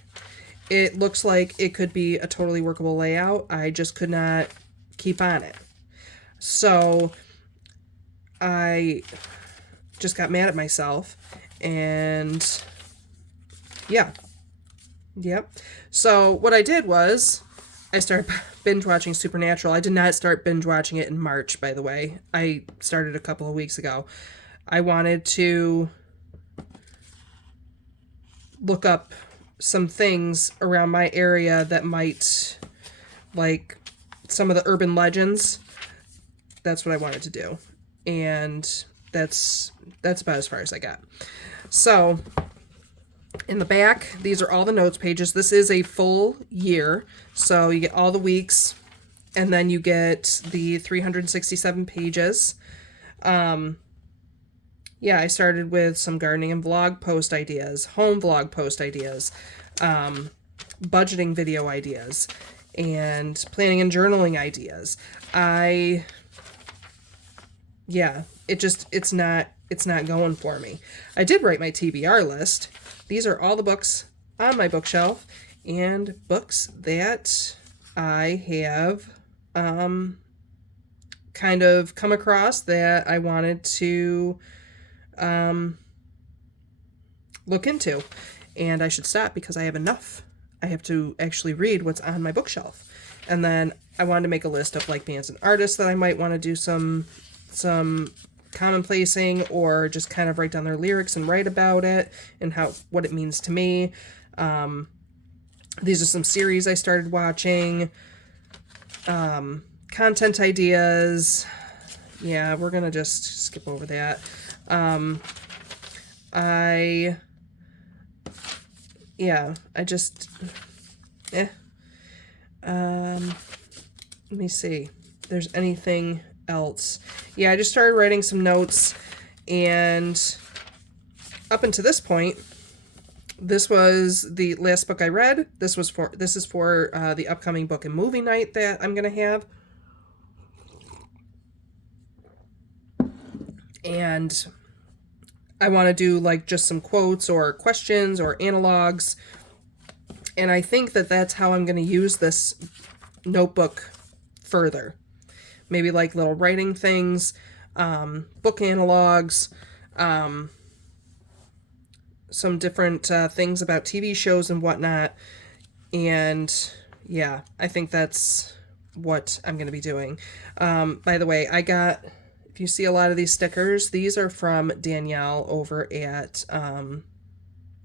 It looks like it could be a totally workable layout. I just could not keep on it. So I just got mad at myself, and yep. So what I did was I started binge watching Supernatural. I did not start binge watching it in March, by the way. I started a couple of weeks ago. I wanted to look up some things around my area that might, like some of the urban legends. That's what I wanted to do. And that's about as far as I got. So in the back, these are all the notes pages. This is a full year. So you get all the weeks, and then you get the 367 pages. Yeah, I started with some gardening and vlog post ideas, home vlog post ideas, budgeting video ideas, and planning and journaling ideas. It's not going for me. I did write my TBR list. These are all the books on my bookshelf and books that I have kind of come across that I wanted to look into. And I should stop because I have enough. I have to actually read what's on my bookshelf. And then I wanted to make a list of like bands and artists that I might want to do some commonplacing, or just kind of write down their lyrics and write about it and what it means to me. These are some series I started watching, content ideas. Yeah, we're gonna just skip over that. Let me see if there's anything else. Yeah, I just started writing some notes, and up until this point, this was the last book I read. This is for the upcoming book and movie night that I'm gonna have. And I want to do like just some quotes or questions or analogs. And I think that that's how I'm going to use this notebook further. Maybe like little writing things, book analogs, some different things about TV shows and whatnot. And yeah, I think that's what I'm going to be doing. By the way, if you see a lot of these stickers, these are from Danielle over at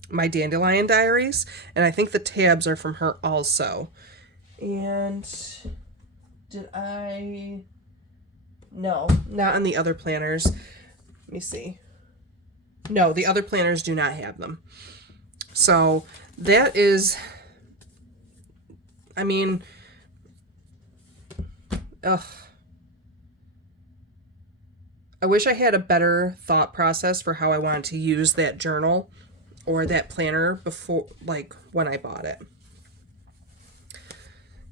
My Dandelion Diaries. And I think the tabs are from her also. And no, not on the other planners. Let me see. No, the other planners do not have them. So that is, I mean, ugh. I wish I had a better thought process for how I wanted to use that journal or that planner before, like when I bought it.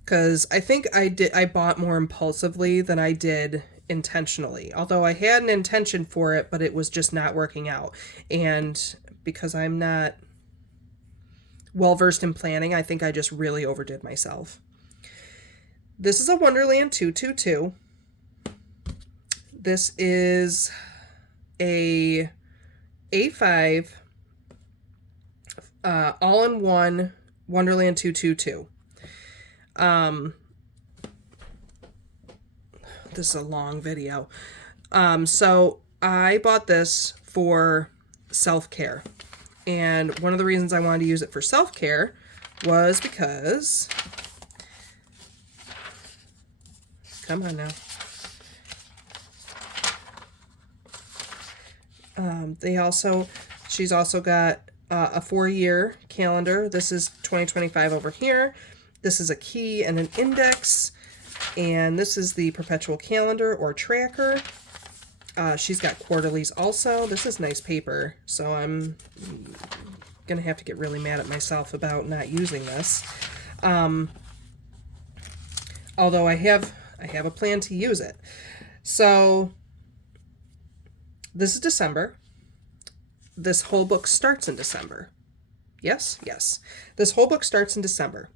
Because I think I bought more impulsively than I did intentionally. Although I had an intention for it, but it was just not working out. And because I'm not well versed in planning, I think I just really overdid myself. This is a Wonderland 222. This is a A5 all-in-one Wonderland 222. This is a long video. So I bought this for self-care. And one of the reasons I wanted to use it for self-care was because, come on now. She's also got a 4-year calendar. This is 2025 over here. This is a key and an index. And this is the perpetual calendar or tracker. She's got quarterlies also. This is nice paper, so I'm going to have to get really mad at myself about not using this. Although I have a plan to use it. So this is December. This whole book starts in December. Yes, yes. This whole book starts in December.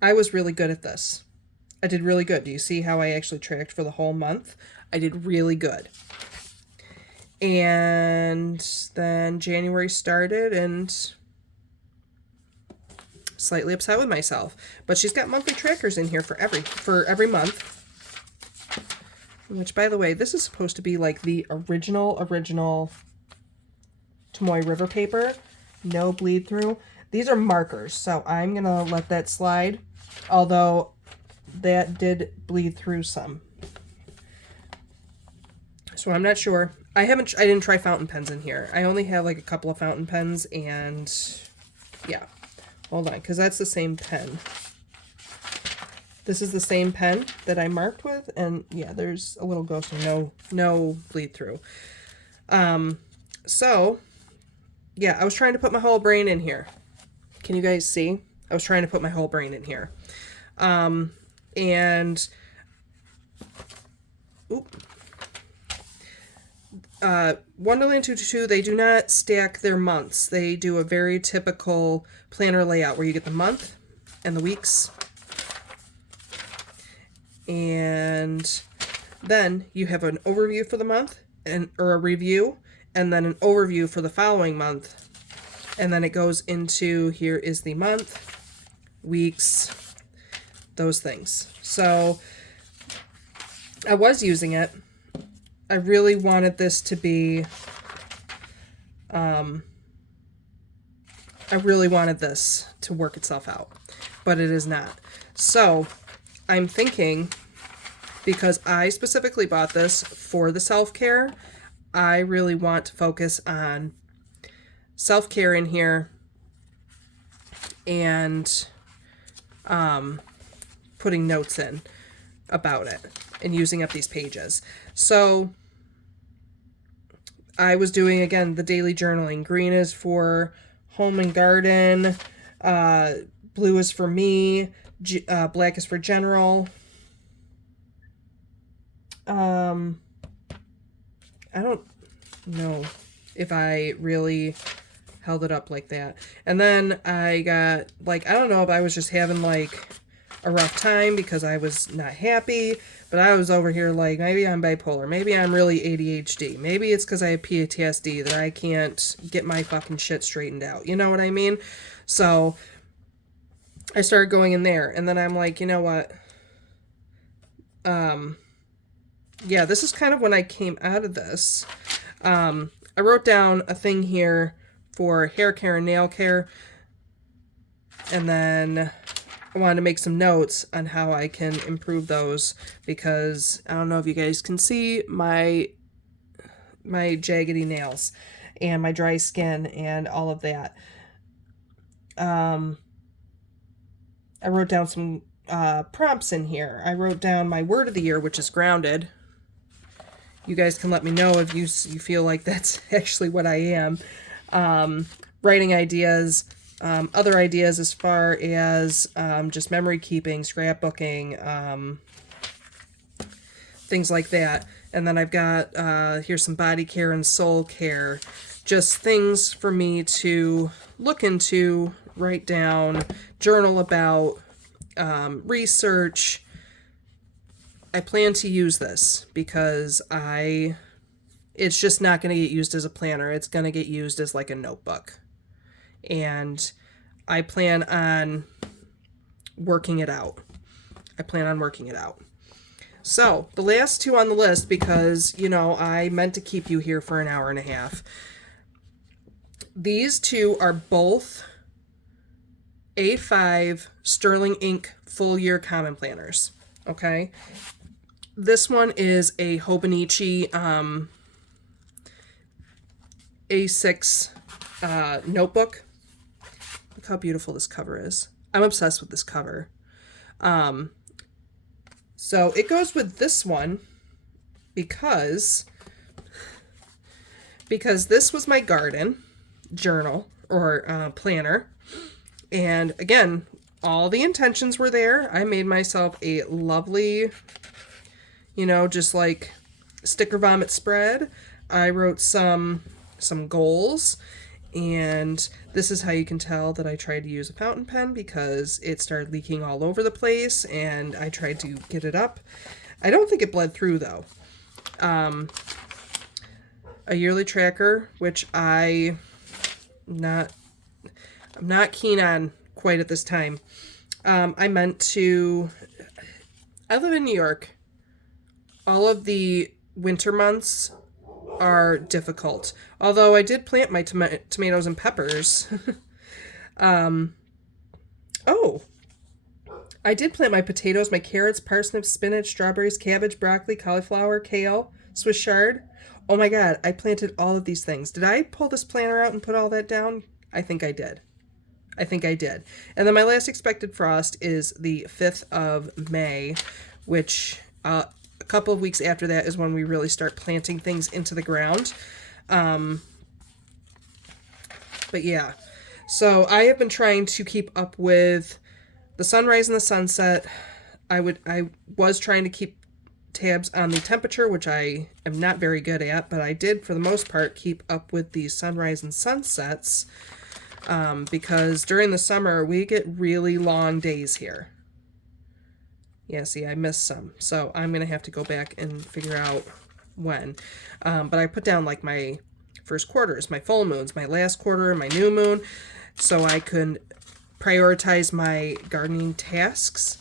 I was really good at this. I did really good. Do you see how I actually tracked for the whole month? I did really good. And then January started and slightly upset with myself. But she's got monthly trackers in here for every month. Which, by the way, this is supposed to be like the original Tomoe River paper. No bleed through. These are markers, so I'm going to let that slide. Although that did bleed through some. So I'm not sure. I didn't try fountain pens in here. I only have like a couple of fountain pens and yeah. Hold on, because that's the same pen. This is the same pen that I marked with, and yeah, there's a little ghost and no bleed through. So yeah, I was trying to put my whole brain in here. Can you guys see? I was trying to put my whole brain in here. And Wonderland 222, they do not stack their months. They do a very typical planner layout where you get the month and the weeks. And then you have an overview for the month or a review, and then an overview for the following month. And then it goes into, here is the month, weeks, those things. So I was using it. I really wanted this to be, I really wanted this to work itself out, but it is not. So I'm thinking, because I specifically bought this for the self-care, I really want to focus on self-care in here and putting notes in about it and using up these pages. So I was doing, again, the daily journaling. Green is for home and garden. Blue is for me. Black is for general. I don't know if I really held it up like that. And then I got, like, I don't know if I was just having, like, a rough time because I was not happy, but I was over here like, maybe I'm bipolar, maybe I'm really ADHD, maybe it's because I have PTSD that I can't get my fucking shit straightened out. You know what I mean? So I started going in there, and then I'm like, you know what? Yeah, this is kind of when I came out of this. I wrote down a thing here for hair care and nail care, and then I wanted to make some notes on how I can improve those, because I don't know if you guys can see my jaggedy nails and my dry skin and all of that. I wrote down some prompts in here. I wrote down my word of the year, which is grounded. You guys can let me know if you feel like that's actually what I am. Writing ideas, other ideas as far as just memory keeping, scrapbooking, things like that. And then I've got here's some body care and soul care, just things for me to look into, write down, journal about, research. I plan to use this because it's just not going to get used as a planner. It's going to get used as like a notebook. And I plan on working it out. So, the last two on the list, because, you know, I meant to keep you here for an hour and a half. These two are both A5 Sterling Ink full year common planners. Okay? This one is a Hobonichi A6 notebook. Look how beautiful this cover is. I'm obsessed with this cover. So it goes with this one because this was my garden journal or planner. And again, all the intentions were there. I made myself a lovely, you know, just like sticker vomit spread. I wrote some goals, and this is how you can tell that I tried to use a fountain pen, because it started leaking all over the place and I tried to get it up. I don't think it bled through though. A yearly tracker, which I'm not keen on quite at this time. I live in New York. All of the winter months are difficult. Although I did plant my tomatoes and peppers. I did plant my potatoes, my carrots, parsnips, spinach, strawberries, cabbage, broccoli, cauliflower, kale, Swiss chard. Oh my God, I planted all of these things. Did I pull this planner out and put all that down? I think I did. And then my last expected frost is the 5th of May, which a couple of weeks after that is when we really start planting things into the ground. But yeah, so I have been trying to keep up with the sunrise and the sunset. I was trying to keep tabs on the temperature, which I am not very good at, but I did for the most part keep up with the sunrise and sunsets. Because during the summer, we get really long days here. Yeah, see, I missed some. So I'm going to have to go back and figure out when. But I put down like my first quarters, my full moons, my last quarter, my new moon, so I could prioritize my gardening tasks.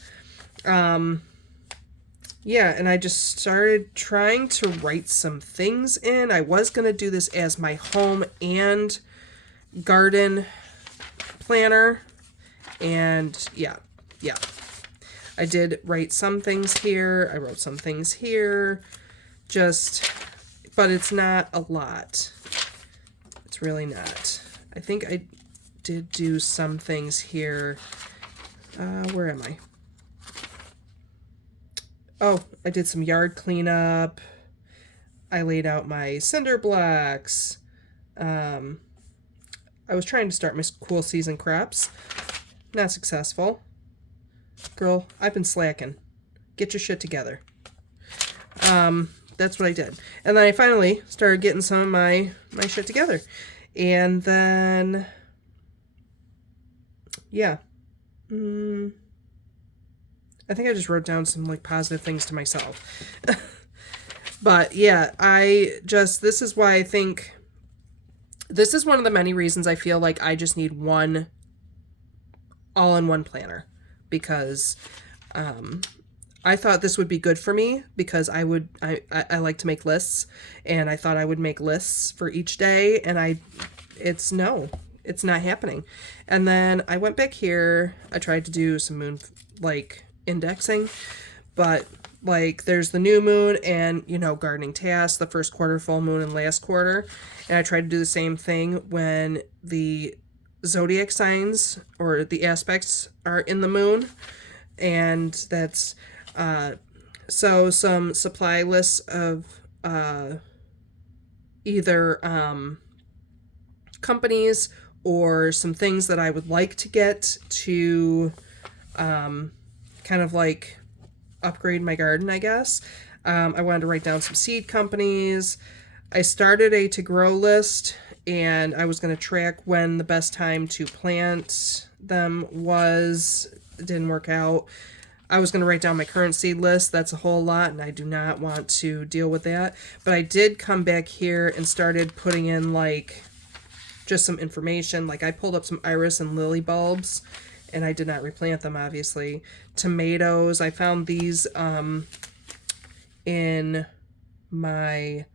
Yeah, and I just started trying to write some things in. I was going to do this as my home and garden planner, and yeah, I did write some things here. I wrote some things here, but it's not a lot. It's really not. I think I did do some things here. Where am I? Oh, I did some yard cleanup. I laid out my cinder blocks. I was trying to start my cool season crops. Not successful. Girl, I've been slacking. Get your shit together. That's what I did. And then I finally started getting some of my shit together. And then, yeah. I think I just wrote down some like positive things to myself. But yeah, this is why I think this is one of the many reasons I feel like I just need one all-in-one planner, because I thought this would be good for me because I like to make lists, and I thought I would make lists for each day, and it's not happening. And then I went back here, I tried to do some moon like indexing, but like there's the new moon and, you know, gardening tasks, the first quarter, full moon, and last quarter. And I tried to do the same thing when the zodiac signs or the aspects are in the moon. And that's so some supply lists of either companies or some things that I would like to get to kind of like upgrade my garden, I guess. I wanted to write down some seed companies. I started a to grow list, and I was going to track when the best time to plant them was. It didn't work out. I was going to write down my current seed list. That's a whole lot, and I do not want to deal with that. But I did come back here and started putting in like just some information. Like I pulled up some iris and lily bulbs, and I did not replant them, obviously. Tomatoes, I found these in my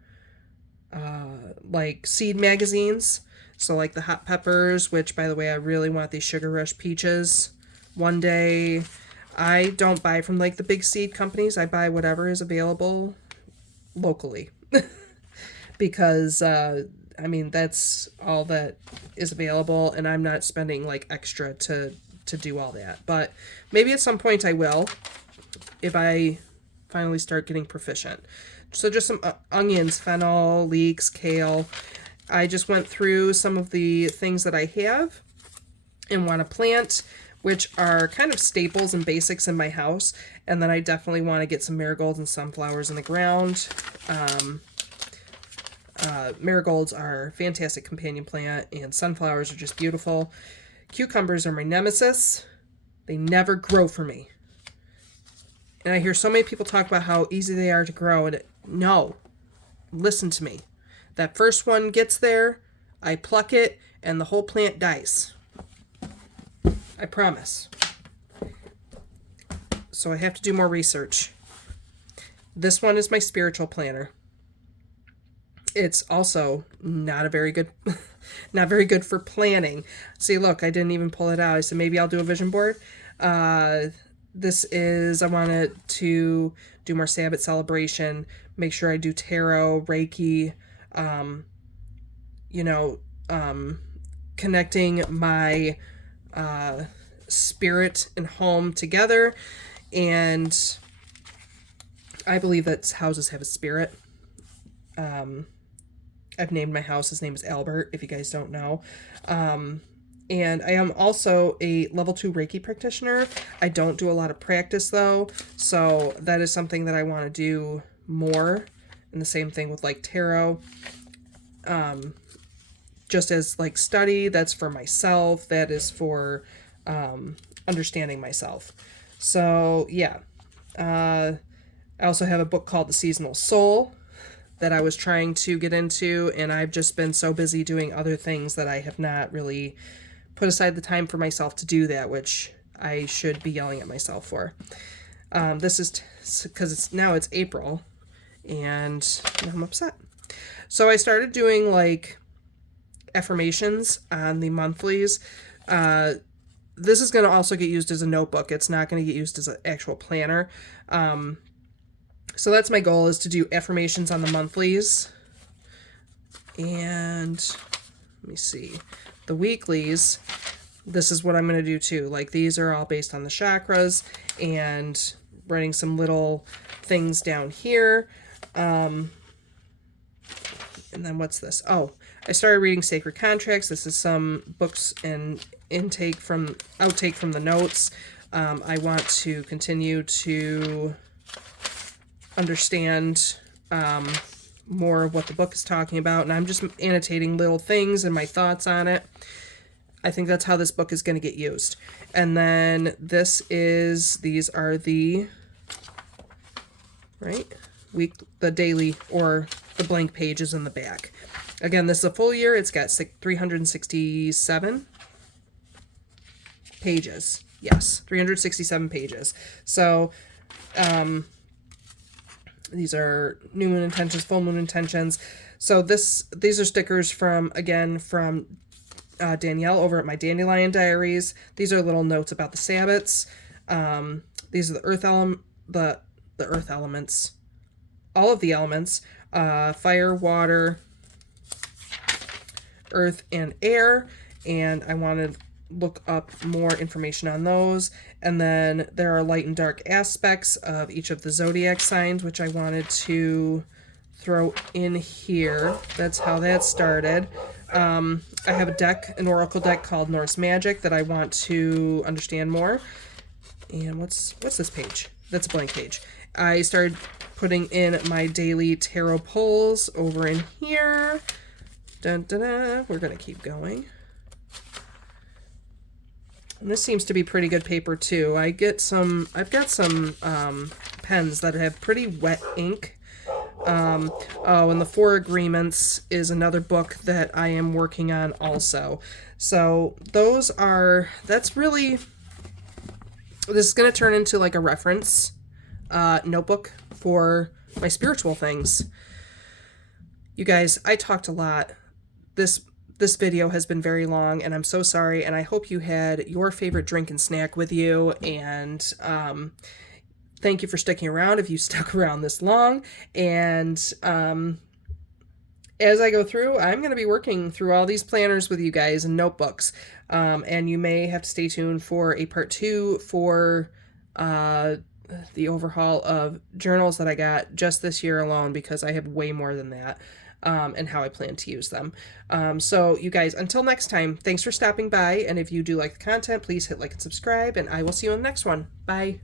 like seed magazines. So like the hot peppers, which by the way, I really want these Sugar Rush peaches one day. I don't buy from like the big seed companies. I buy whatever is available locally because I mean that's all that is available, and I'm not spending like extra to do all that. But maybe at some point I will, if I finally start getting proficient. So just some onions, fennel, leeks, kale. I just went through some of the things that I have and want to plant, which are kind of staples and basics in my house. And then I definitely want to get some marigolds and sunflowers in the ground. Marigolds are a fantastic companion plant, and sunflowers are just beautiful. Cucumbers are my nemesis. They never grow for me. And I hear so many people talk about how easy they are to grow. And no, listen to me. That first one gets there, I pluck it, and the whole plant dies. I promise. So I have to do more research. This one is my spiritual planner. It's also not very good for planning. See, look, I didn't even pull it out. I said maybe I'll do a vision board. This is, I wanted to do more Sabbath celebration, make sure I do tarot, Reiki, connecting my spirit and home together. And I believe that houses have a spirit. I've named my house. His name is Albert, if you guys don't know. And I am also a level 2 Reiki practitioner. I don't do a lot of practice though. So that is something that I want to do more. And the same thing with like tarot. Just as like study, that's for myself. That is for understanding myself. So yeah. I also have a book called The Seasonal Soul that I was trying to get into, and I've just been so busy doing other things that I have not really put aside the time for myself to do that, which I should be yelling at myself for. This is because it's April, and I'm upset. So I started doing like affirmations on the monthlies. This is going to also get used as a notebook. It's not going to get used as an actual planner. So that's my goal, is to do affirmations on the monthlies. And let me see. The weeklies, this is what I'm going to do too. Like these are all based on the chakras, and writing some little things down here. And then what's this? Oh, I started reading Sacred Contracts. This is some books and outtake from the notes. I want to continue to understand more of what the book is talking about, and I'm just annotating little things and my thoughts on it. I think that's how this book is going to get used. And then these are the, right, the daily or the blank pages in the back. Again, this is a full year. It's got 367 pages. Yes, 367 pages. So, these are new moon intentions, full moon intentions. So these are stickers from Danielle over at my Dandelion Diaries. These are little notes about the Sabbats. These are the earth elements, all of the elements, fire, water, earth, and air. And I want to look up more information on those. And then there are light and dark aspects of each of the zodiac signs, which I wanted to throw in here. That's how that started. I have an oracle deck called Norse Magic that I want to understand more. And what's this page? That's a blank page. I started putting in my daily tarot pulls over in here. Dun, dun, dun. We're going to keep going. And this seems to be pretty good paper too. I've got some pens that have pretty wet ink. Oh, and the Four Agreements is another book that I am working on also. So this is going to turn into like a reference notebook for my spiritual things. You guys, I talked a lot. This video has been very long, and I'm so sorry, and I hope you had your favorite drink and snack with you, and thank you for sticking around if you stuck around this long. And as I go through, I'm going to be working through all these planners with you guys and notebooks, and you may have to stay tuned for a part 2 for the overhaul of journals that I got just this year alone, because I have way more than that. And how I plan to use them. So you guys, until next time, thanks for stopping by. And if you do like the content, please hit like and subscribe, and I will see you in the next one. Bye.